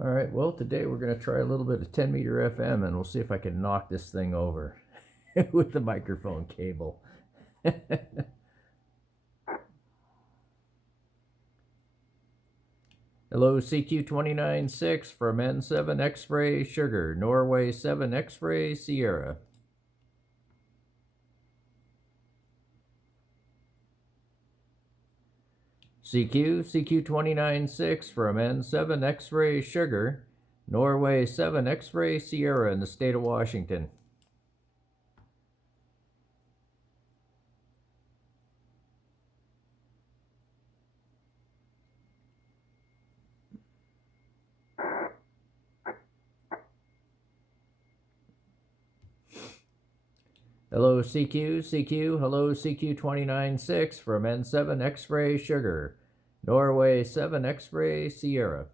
All right, well, today we're going to try a little bit of 10 meter FM and we'll see if I can knock this thing over with the microphone cable. Hello, CQ296 from N7 X-Ray Sugar, Norway 7 X-Ray Sierra. CQ296 from N7 X-Ray Sugar, Norway 7 X-Ray Sierra in the state of Washington. Hello CQ, hello CQ296 from N7 X-Ray Sugar, Norway 7 X-Ray Sierra.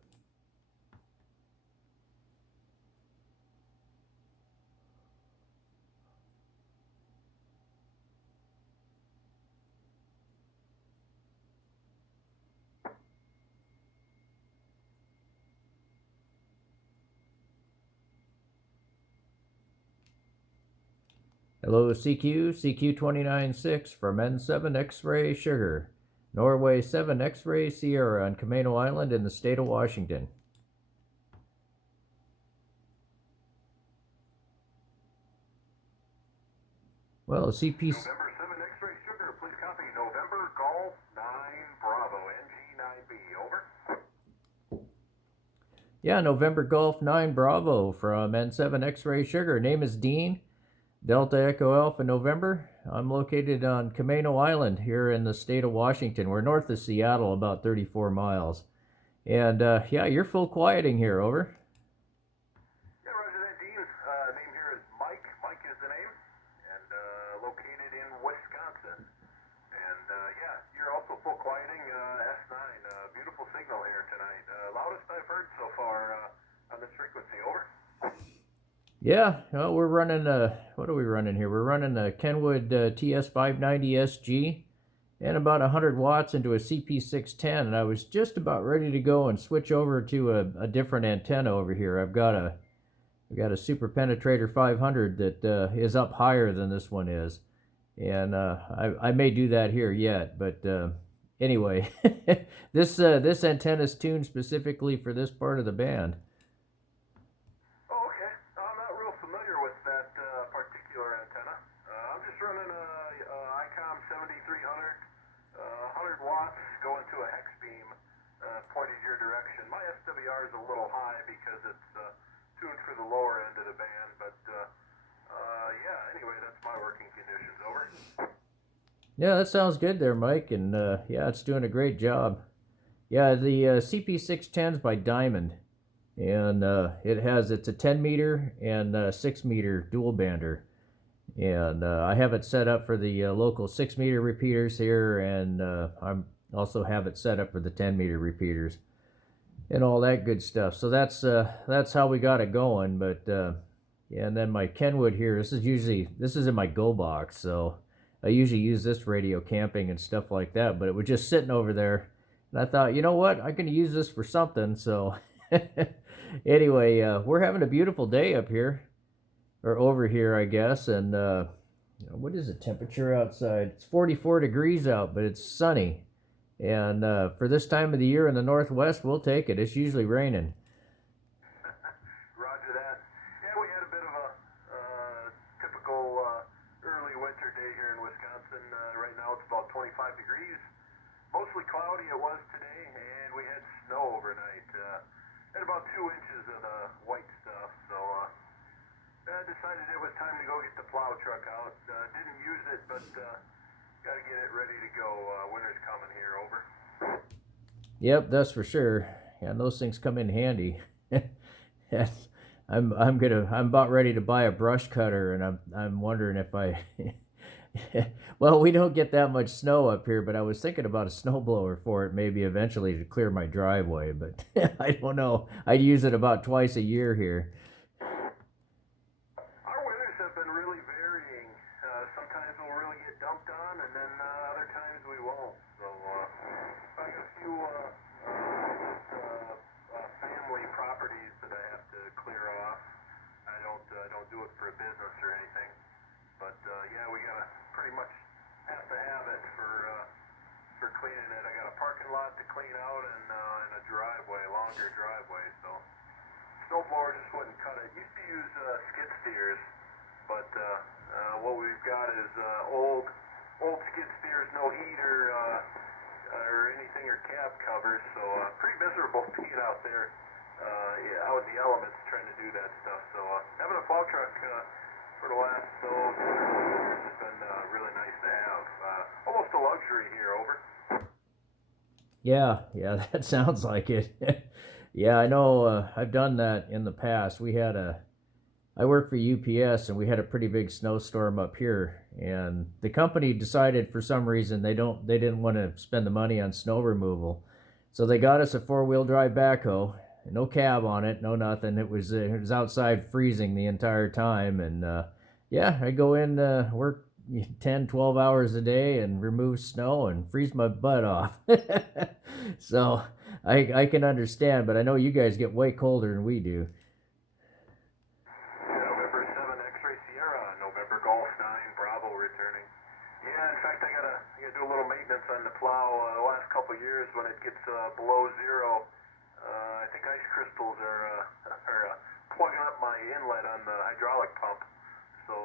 Hello CQ296 from N7 X-Ray Sugar, Norway 7 X-Ray Sierra on Camano Island in the state of Washington. Well, CP... November 7 X-Ray Sugar, please copy November Golf 9 Bravo, NG9B, over. Yeah, November Golf 9 Bravo from N7 X-Ray Sugar. Name is Dean, Delta Echo Alpha November. I'm located on Camano Island here in the state of Washington. We're north of Seattle, about 34 miles. And yeah, you're full quieting here, over. Yeah, Roger that, Dean. Name here is Mike. Mike is the name, and located in Wisconsin. And yeah, you're also full quieting S9. Beautiful signal here tonight. Loudest I've heard so far on this frequency, over. Yeah, well, we're running, what are we running here? We're running a Kenwood TS590SG and about 100 watts into a CP610, and I was just about ready to go and switch over to a different antenna over here. I've got a Super Penetrator 500 that is up higher than this one is, and I may do that here yet, but anyway, this antenna is tuned specifically for this part of the band. Oh, okay. I'm not real familiar with that particular antenna. I'm just running a ICOM 7300, 100 watts, going to a hex beam pointed your direction. My SWR is a little high because it's tuned for the lower end of the band, but yeah, anyway, that's my working conditions, over. Yeah, that sounds good there, Mike, and yeah, it's doing a great job. Yeah, the CP610's by Diamond, and it's a 10 meter and 6 meter dual bander, and I have it set up for the local 6 meter repeaters here, and I also have it set up for the 10 meter repeaters and all that good stuff. So that's how we got it going. But yeah, and then my Kenwood here, this is in my Go box, so I usually use this radio camping and stuff like that, but it was just sitting over there, and I thought, you know what, I can use this for something. So anyway, we're having a beautiful day up here, or over here, I guess, and what is the temperature outside? It's 44 degrees out, but it's sunny, and for this time of the year in the Northwest, we'll take it. It's usually raining. Roger that. Yeah, we had a bit of a typical early winter day here in Wisconsin. Right now it's about 25 degrees. Mostly cloudy it was today, and we had snow overnight. Had about 2 inches of the white stuff, so I decided it was time to go get the plow truck out. Didn't use it, but got to get it ready to go. Winter's coming here, over. Yep, that's for sure. Yeah, and those things come in handy. Yes, I'm about ready to buy a brush cutter, and I'm wondering if I well, we don't get that much snow up here, but I was thinking about a snowblower for it maybe eventually to clear my driveway, but I don't know. I'd use it about twice a year here. Our winters have been really varying. Sometimes we'll really get dumped on, and then other times we won't. So I got a few family properties snowblower just wouldn't cut it. Used to use skid steers, but what we've got is old skid steers, no heater or anything or cab covers. So pretty miserable being out there out in the elements trying to do that stuff. So having a plow truck for the last 2 years has been really nice to have. Almost a luxury here. Over. Yeah, yeah, that sounds like it. Yeah, I know. I've done that in the past. I work for UPS, and we had a pretty big snowstorm up here, and the company decided for some reason they didn't want to spend the money on snow removal, so they got us a 4-wheel drive backhoe, no cab on it, no nothing. It was outside freezing the entire time, and yeah, I go in work 10, 12 hours a day and remove snow and freeze my butt off. So I can understand, but I know you guys get way colder than we do. November 7 X-Ray Sierra, November Golf 9 Bravo returning. Yeah, in fact, I gotta do a little maintenance on the plow. The last couple of years when it gets below zero, I think ice crystals are plugging up my inlet on the hydraulic pump. So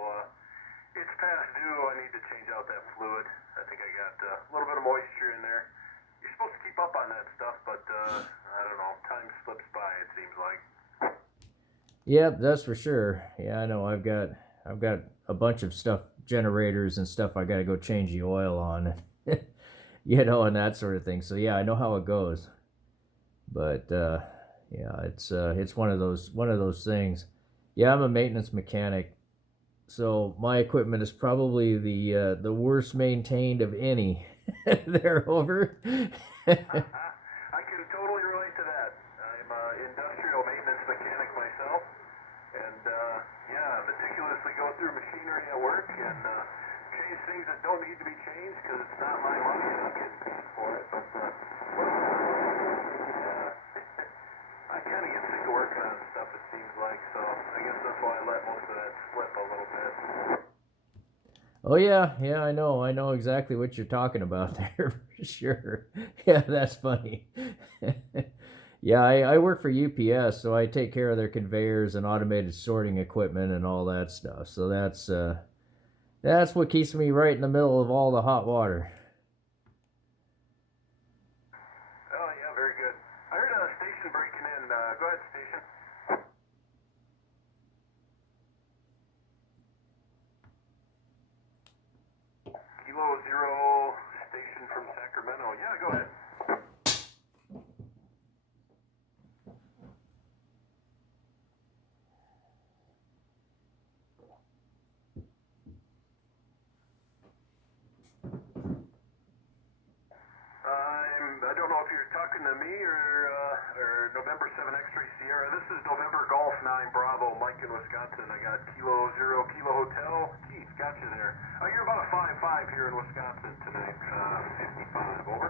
it's past due. I need to change out that fluid. I think I got a little bit of moisture in there. You're supposed to keep up on that stuff, but I don't know. Time slips by, it seems like. Yep, that's for sure. Yeah, I know. I've got a bunch of stuff, generators and stuff. I got to go change the oil on, and that sort of thing. So yeah, I know how it goes. But yeah, it's one of those things. Yeah, I'm a maintenance mechanic, so my equipment is probably the worst maintained of any. They're over. I can totally relate to that. I'm an industrial maintenance mechanic myself, and yeah, meticulously go through machinery at work and change things that don't need to be changed because it's not my money and I'm getting paid for it. But I kind of get sick of working on stuff, it seems like, so I guess that's why I let most of that slip a little bit. Oh yeah, yeah, I know exactly what you're talking about there for sure. Yeah, that's funny. Yeah, I work for UPS, so I take care of their conveyors and automated sorting equipment and all that stuff. So that's what keeps me right in the middle of all the hot water. Oh yeah, very good. I heard a station breaking in. Go ahead, station. Kilo Zero station from Sacramento. Yeah, go ahead. I don't know if you're talking to me or November 7 X-Ray Sierra. This is November Golf 9 Bravo, Mike in Wisconsin. I got Kilo Zero Kilo Hotel. Keith, got you there. You're about a 5-5 here in Wisconsin tonight. 55, over.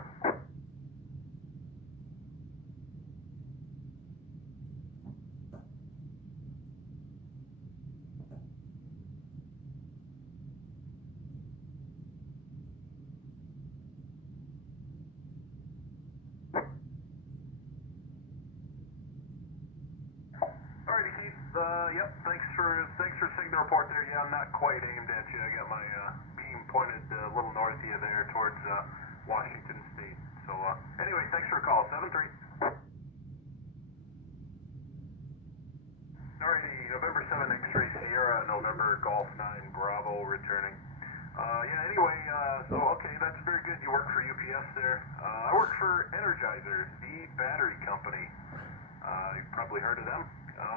Alrighty, Keith. Yep. Thanks for signal report there. Yeah, I'm not quite aimed at you. I got my beam pointed a little north of you there towards Washington State. So anyway, thanks for the call. 7-3. Alrighty, November 7 X-Ray Sierra, November Golf 9 Bravo returning. Yeah. Anyway, so okay, that's very good. You work for UPS there. I work for Energizer, the battery company. You've probably heard of them.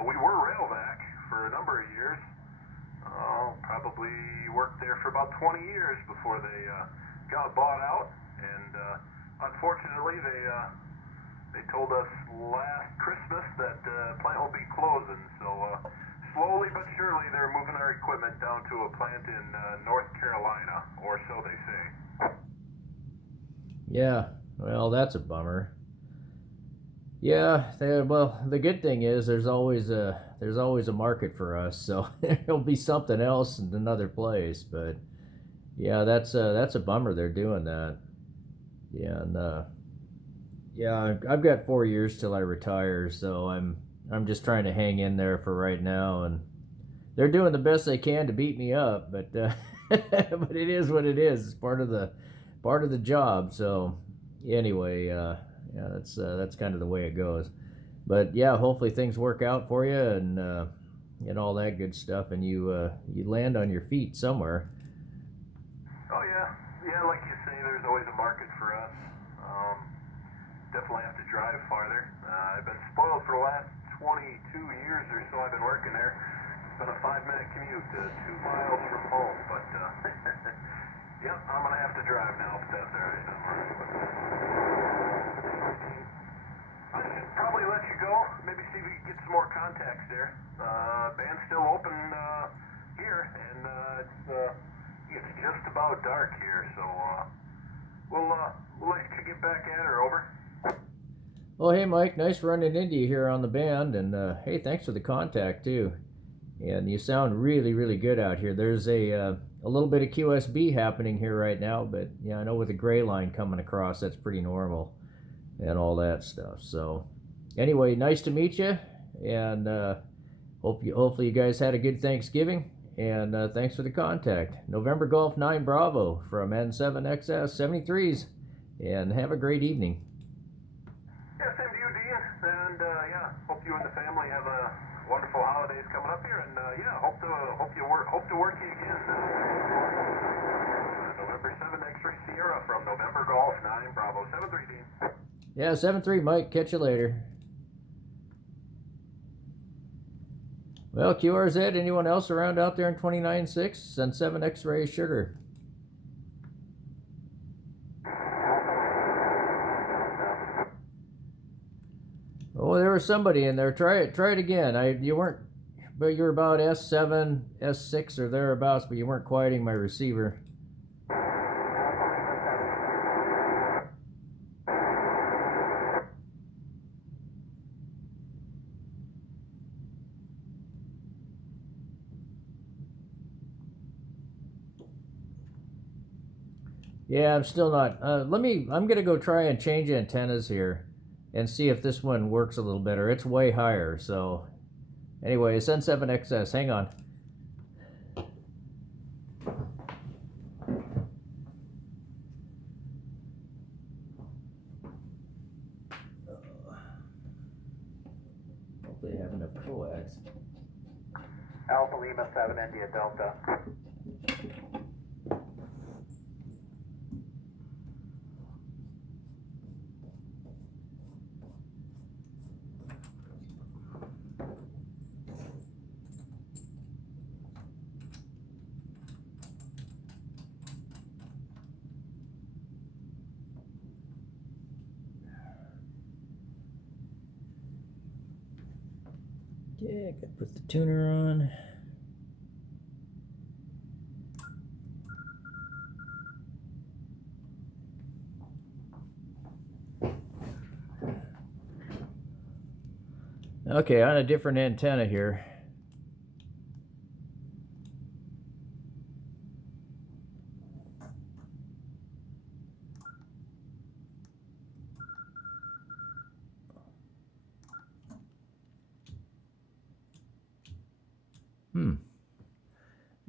We were Railvac for a number of years. Probably worked there for about 20 years before they got bought out, and unfortunately they told us last Christmas that the plant will be closing. So slowly but surely they're moving our equipment down to a plant in North Carolina, or so they say. Yeah, well, that's a bummer. Yeah, well, the good thing is there's always a market for us, so there'll be something else in another place. But yeah, that's a bummer they're doing that. Yeah, and yeah, I've got 4 years till I retire, so I'm just trying to hang in there for right now, and they're doing the best they can to beat me up, but but it is what it is. It's part of the job. So anyway, yeah, that's kind of the way it goes. But yeah, hopefully things work out for you, and all that good stuff, and you land on your feet somewhere. Oh yeah, yeah. Like you say, there's always a market for us. Definitely have to drive farther. I've been spoiled for the last 22 years or so. I've been working there. It's been a 5-minute commute to 2 miles from home, but yeah, I'm gonna have to drive now. If that's all right. I should probably let you go. Maybe see if we can get some more contacts there. Band's still open here, and it's just about dark here, so we'll let you get back at her. Over. Well, hey Mike, nice running into you here on the band, and hey, thanks for the contact too. And you sound really, really good out here. There's a little bit of QSB happening here right now, but yeah, I know with the gray line coming across, that's pretty normal, and all that stuff. So, anyway, nice to meet you, and hopefully you guys had a good Thanksgiving. And thanks for the contact. November Golf 9 Bravo from N7XS 73s, and have a great evening. Yeah, same to you, Dean. And yeah, hope you and the family have a wonderful holidays coming up here. And yeah, hope to work you again. November 7 X-Ray Sierra from November Golf 9 Bravo 73, Dean. Yeah, 7-3, Mike. Catch you later. Well, QRZ, anyone else around out there in 29.6 and 7 X-Ray Sugar? Oh, there was somebody in there. Try it again. You weren't, but you were about S7, S6 or thereabouts, but you weren't quieting my receiver. Yeah, I'm still not. I'm gonna go try and change antennas here and see if this one works a little better. It's way higher. So anyway, it's N7XS. Hang on. Hopefully having a coax. Alpha Lima 7 India Delta. Yeah, gotta put the tuner on. Okay, on a different antenna here.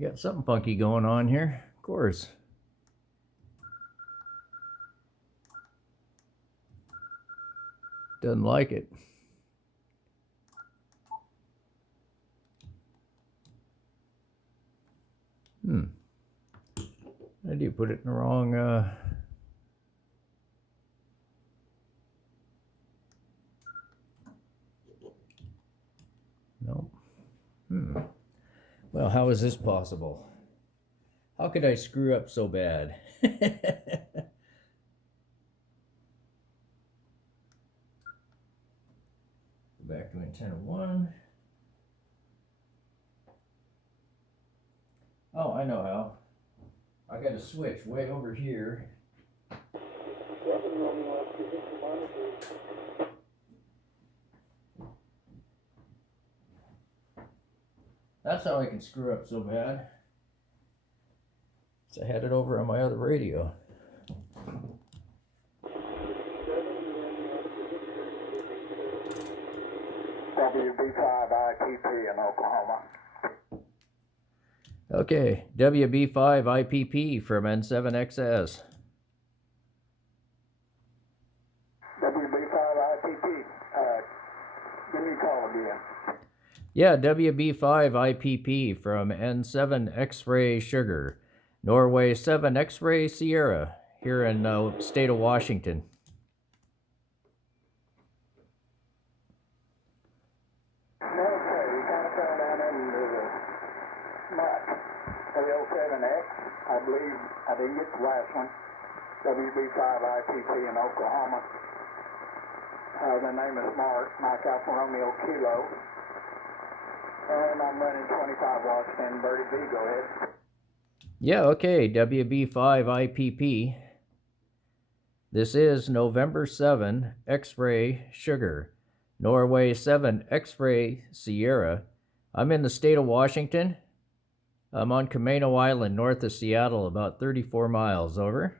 Got something funky going on here, of course. Doesn't like it. I do put it in the wrong, nope. Well, how is this possible? How could I screw up so bad? Go back to antenna 1. Oh, I know how. I got a switch way over here. That's how I can screw up so bad. So I had it over on my other radio. WB5IPP in Oklahoma. Okay, WB5IPP from N7XS. WB5IPP, give me a call again. Yeah, WB5IPP from N7 X-Ray Sugar, Norway 7 X-Ray Sierra, here in the state of Washington. Okay, we kind of fell down into the muck. 307X, I believe, I didn't get the last one. WB5IPP in Oklahoma. The name is Mark, Mike Alpha Romeo Kilo. And I'm running 25 watts in Birdie B, go ahead. Yeah, okay, WB5IPP. This is November 7 X-Ray Sugar, Norway 7 X-Ray Sierra. I'm in the state of Washington. I'm on Camano Island, north of Seattle, about 34 miles, over.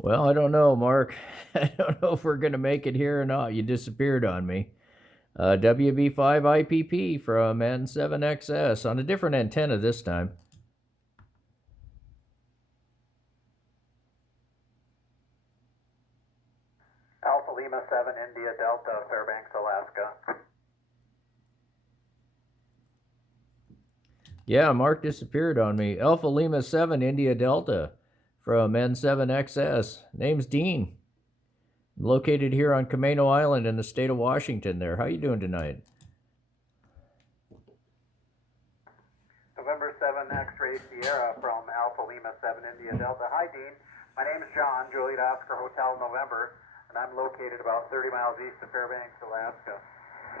Well, I don't know, Mark. I don't know if we're going to make it here or not. You disappeared on me. WB5IPP from N7XS on a different antenna this time. Alpha Lima 7 India Delta, Fairbanks, Alaska. Yeah, Mark disappeared on me. Alpha Lima 7 India Delta from N7XS. Name's Dean. I'm located here on Camano Island in the state of Washington there. How you doing tonight? November 7 X-Ray Sierra from Alpha Lima 7 India Delta. Hi, Dean. My name is John, Juliet Oscar Hotel November, and I'm located about 30 miles east of Fairbanks, Alaska.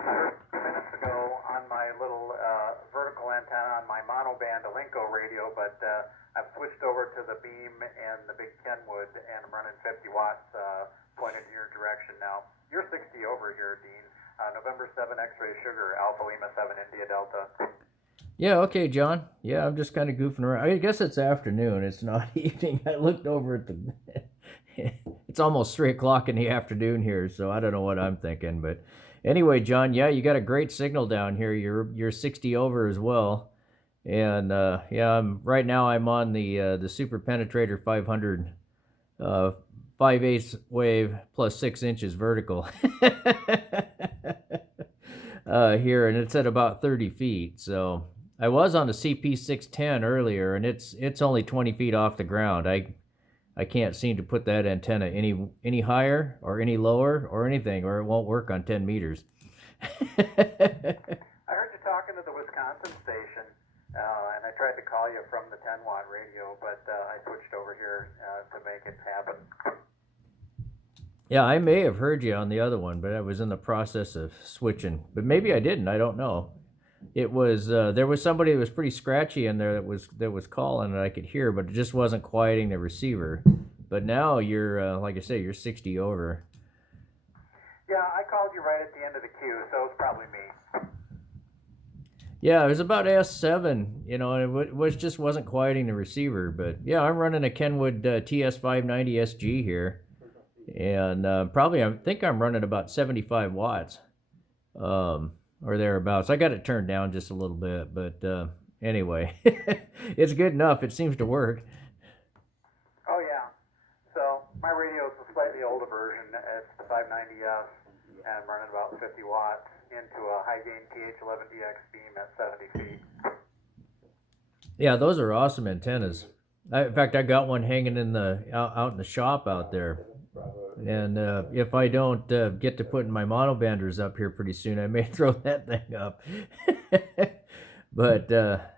I heard a few minutes ago on my little vertical antenna on my monoband Alinco radio, but I've switched over to the beam and the big Kenwood, and I'm running 50 watts pointed in your direction now. You're 60 over here, Dean. November 7 X-Ray Sugar, Alpha Lima 7 India Delta. Yeah, okay, John. Yeah, I'm just kind of goofing around. I guess it's afternoon. It's not evening. I looked over at the... It's almost 3 o'clock in the afternoon here, so I don't know what I'm thinking. But anyway, John, yeah, you got a great signal down here. You're 60 over as well. And yeah, right now I'm on the Super Penetrator 500 5/8 wave plus 6 inches vertical here, and it's at about 30 feet. So I was on the CP610 earlier, and it's only 20 feet off the ground. I can't seem to put that antenna any higher or any lower or anything, or it won't work on 10 meters. I heard you talking to the Wisconsin station, and I tried to call you from the 10-watt radio, but I switched over here to make it happen. Yeah, I may have heard you on the other one, but I was in the process of switching. But maybe I didn't. I don't know. It was there was somebody that was pretty scratchy in there that was calling, and I could hear, but it just wasn't quieting the receiver. But now you're like I say, you're 60 over. Yeah, I called you right at the end of the queue, so it's probably me. Yeah, it was about S7, you know, and it wasn't quieting the receiver. But yeah, I'm running a Kenwood TS590 SG here, and probably I think I'm running about 75 watts. Or thereabouts. I got it turned down just a little bit, but anyway, it's good enough. It seems to work. Oh, yeah. So my radio is a slightly older version. It's the 590S, and I'm running about 50 watts into a high-gain TH11DX beam at 70 feet. Yeah, those are awesome antennas. In fact, I got one hanging in out in the shop out there. And if I don't get to putting my monobanders up here pretty soon, I may throw that thing up. But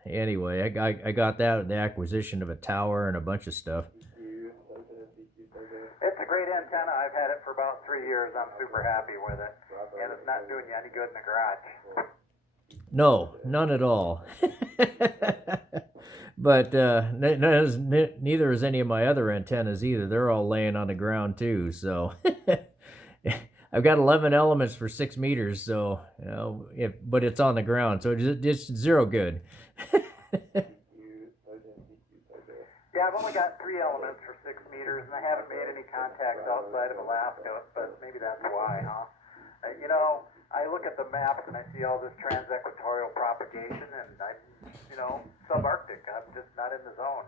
anyway, I got that at the acquisition of a tower and a bunch of stuff. It's a great antenna. I've had it for about 3 years. I'm super happy with it. And it's not doing you any good in the garage. No, none at all. But neither is any of my other antennas either. They're all laying on the ground too. So I've got 11 elements for 6 meters, so but it's on the ground, so it's zero good. Yeah, I've only got 3 elements for 6 meters, and I haven't made any contacts outside of Alaska, but maybe that's why, huh? I look at the maps and I see all this transequatorial propagation, and I'm, subarctic. I'm just not in the zone.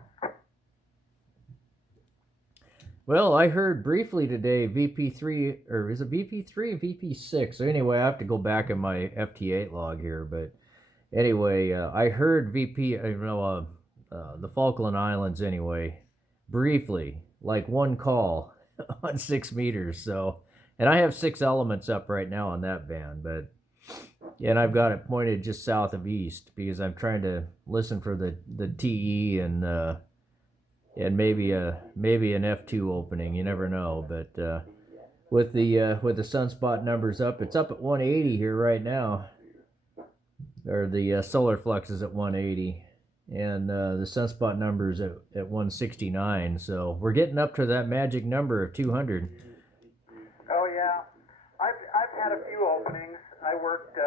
Well, I heard briefly today VP3, or is it VP3 or VP6? So anyway, I have to go back in my FT8 log here, but anyway, I heard the Falkland Islands anyway, briefly, like one call on 6 meters. So, and I have 6 elements up right now on that band, and I've got it pointed just south of east because I'm trying to listen for the TE and maybe an F2 opening. You never know, but with the sunspot numbers up, it's up at 180 here right now, or the solar flux is at 180, and the sunspot numbers at 169. So we're getting up to that magic number of 200. Oh yeah, I've had a few openings. I worked.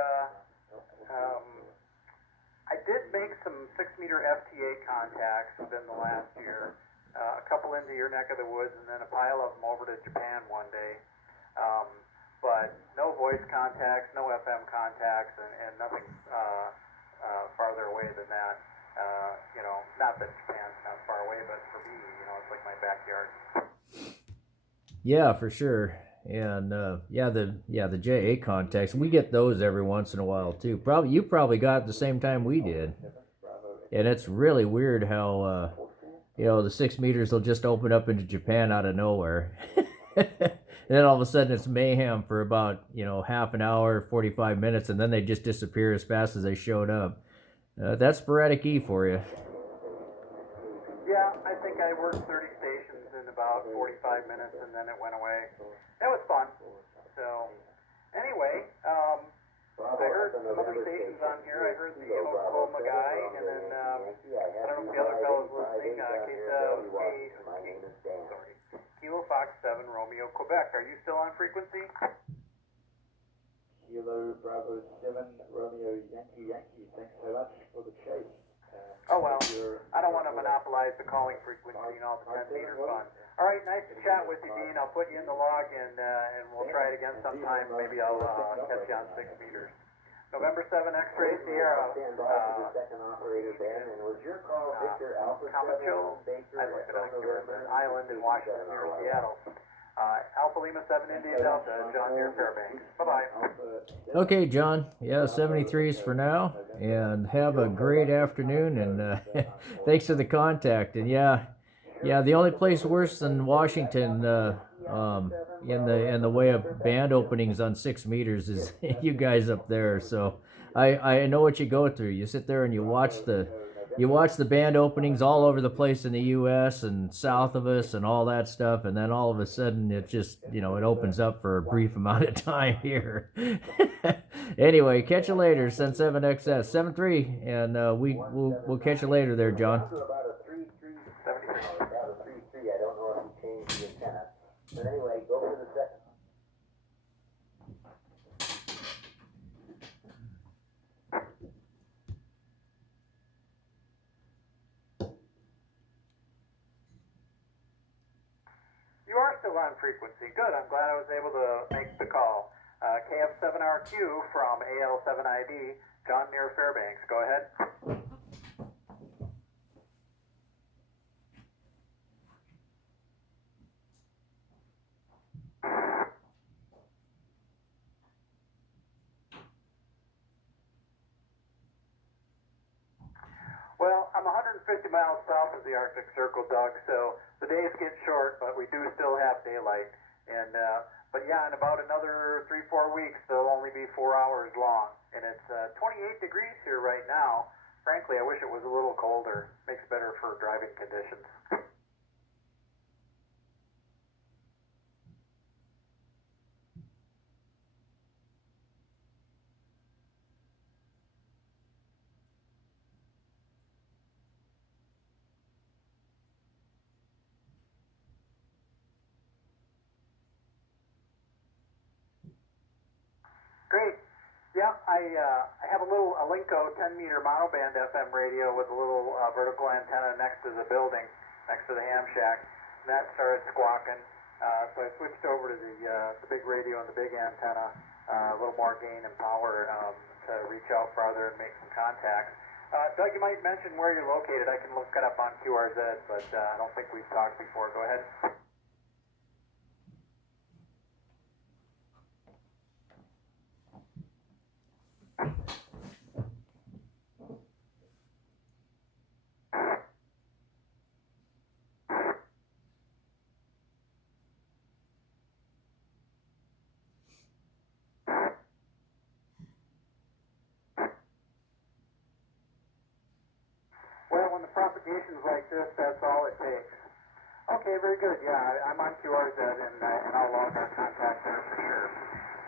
I did make some 6-meter FTA contacts within the last year. A couple into your neck of the woods, and then a pile of them over to Japan one day. But no voice contacts, no FM contacts, and nothing farther away than that. Not that Japan's not far away, but for me, it's like my backyard. Yeah, for sure. And the JA contacts, we get those every once in a while too. You probably got it the same time we did. And it's really weird how the 6 meters will just open up into Japan out of nowhere. And then all of a sudden it's mayhem for about half an hour, 45 minutes, and then they just disappear as fast as they showed up. That's sporadic E for you. Yeah, I think I worked 30 stations in about 45 minutes, and then it went away. It was fun. So, anyway, I heard some other stations on here. I heard the Oklahoma guy, and then I don't know if the other fellow's listening. Kilo Fox 7 Romeo Quebec. Are you still on frequency? Kilo Bravo 7 Romeo Yankee Yankee. Thanks so much for the chase. Oh well, I don't want to monopolize the calling frequency and all the 10-meter fun. All right, nice to chat with you, Dean. I'll put you in the log, and we'll try it again sometime. Maybe I'll catch you on 6 meters. November 7 X-Ray Sierra. Camacho. I looked it up. An island in Washington near Seattle. Alpha Lima 7 India Delta. John Deere Fairbanks. Bye-bye. Okay, John. Yeah, 73s for now, and have a great afternoon. And thanks for the contact. And yeah, the only place worse than Washington in the way of band openings on 6 meters is you guys up there. So I know what you go through. You sit there and you watch the band openings all over the place in the U.S. and south of us and all that stuff, and then all of a sudden it just it opens up for a brief amount of time here. Anyway, catch you later, Sun 7XS 73, and we'll catch you later there, John. But anyway, go for the second. You are still on frequency. Good. I'm glad I was able to make the call. KF7RQ from AL7ID, John Deere Fairbanks. Go ahead. Well, I'm 150 miles south of the Arctic Circle, Doug, so the days get short, but we do still have daylight. And but yeah, in about another 3-4 weeks, they'll only be 4 hours long. And it's 28 degrees here right now. Frankly, I wish it was a little colder. Makes it better for driving conditions. Great. Yeah, I have a Alinco 10-meter monoband FM radio with a little vertical antenna next to the building, next to the ham shack. And that started squawking. So I switched over to the big radio and the big antenna, a little more gain and power to reach out farther and make some contacts. Doug, you might mention where you're located. I can look it up on QRZ, but I don't think we've talked before. Go ahead. Well, when the propagation's like this, that's all it takes. Okay, very good. Yeah, I'm on QRZ, and I'll log our contact there for sure.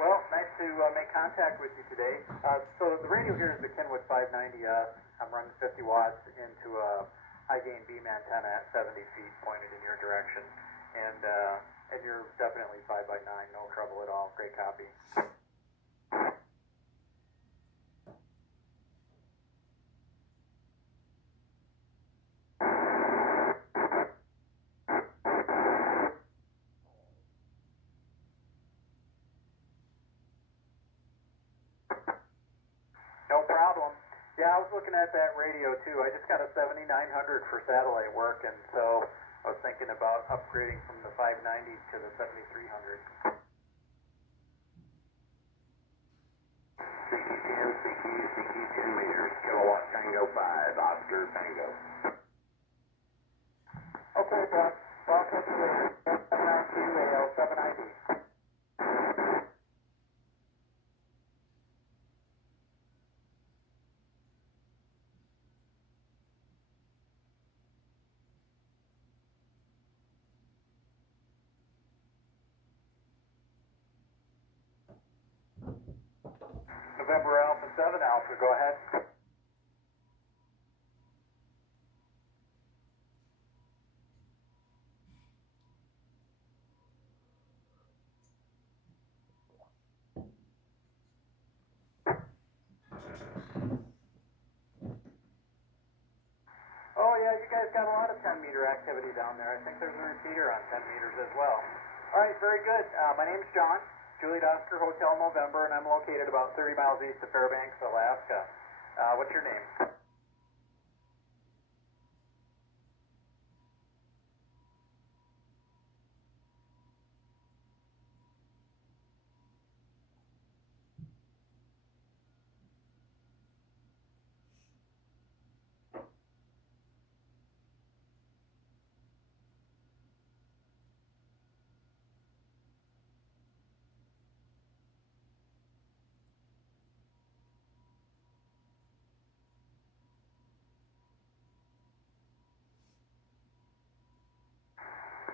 Well, nice to make contact with you today. So the radio here is the Kenwood 590S. I'm running 50 watts into a high-gain beam antenna at 70 feet pointed in your direction. And you're definitely 5x9, no trouble at all. Great copy. No problem. Yeah, I was looking at that radio too. I just got a 7900 for satellite work, and so I was thinking about upgrading from the 590 to the 7300. CQ10, CQ 10 meters, kilowatt Tango 5, Oscar Tango. Okay, Doug. Well, I'll catch you later. 792 AL 790. November Alpha 7 Alpha, go ahead. Oh yeah, you guys got a lot of 10-meter activity down there. I think there's a repeater on 10 meters as well. All right, very good. My name's John, Juliet Oscar Hotel November, and I'm located about 30 miles east of Fairbanks, Alaska. What's your name?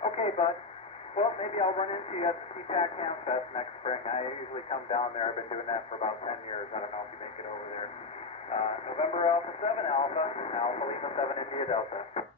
Okay, bud. Well, maybe I'll run into you at the CPAC Ham Fest next spring. I usually come down there. I've been doing that for about 10 years. I don't know if you make it over there. November Alpha 7 Alpha, Alpha Lima 7 India Delta.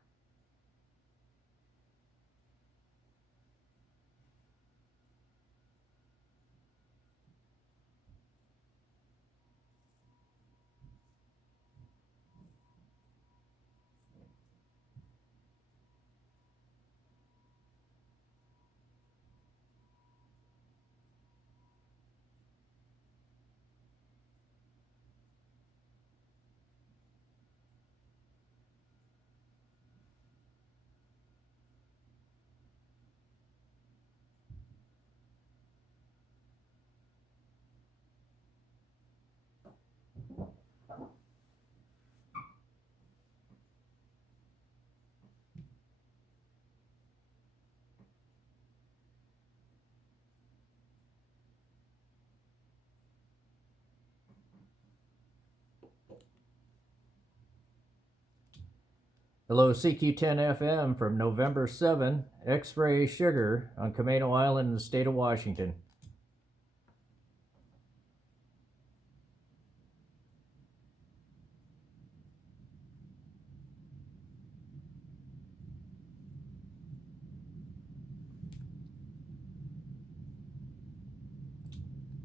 Hello, CQ10 FM from November 7, X-Ray Sugar on Camano Island in the state of Washington.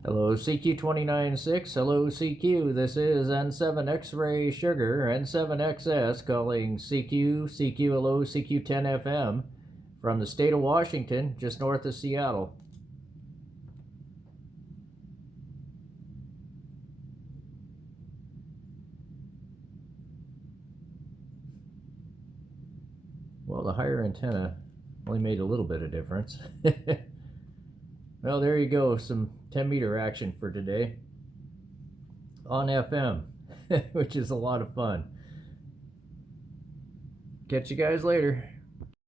Hello CQ296, hello CQ, this is N7 X-Ray Sugar, N7XS calling CQ, CQ, hello CQ10 FM from the state of Washington, just north of Seattle. Well, the higher antenna only made a little bit of difference. Well, there you go, some 10-meter action for today on FM, which is a lot of fun. Catch you guys later.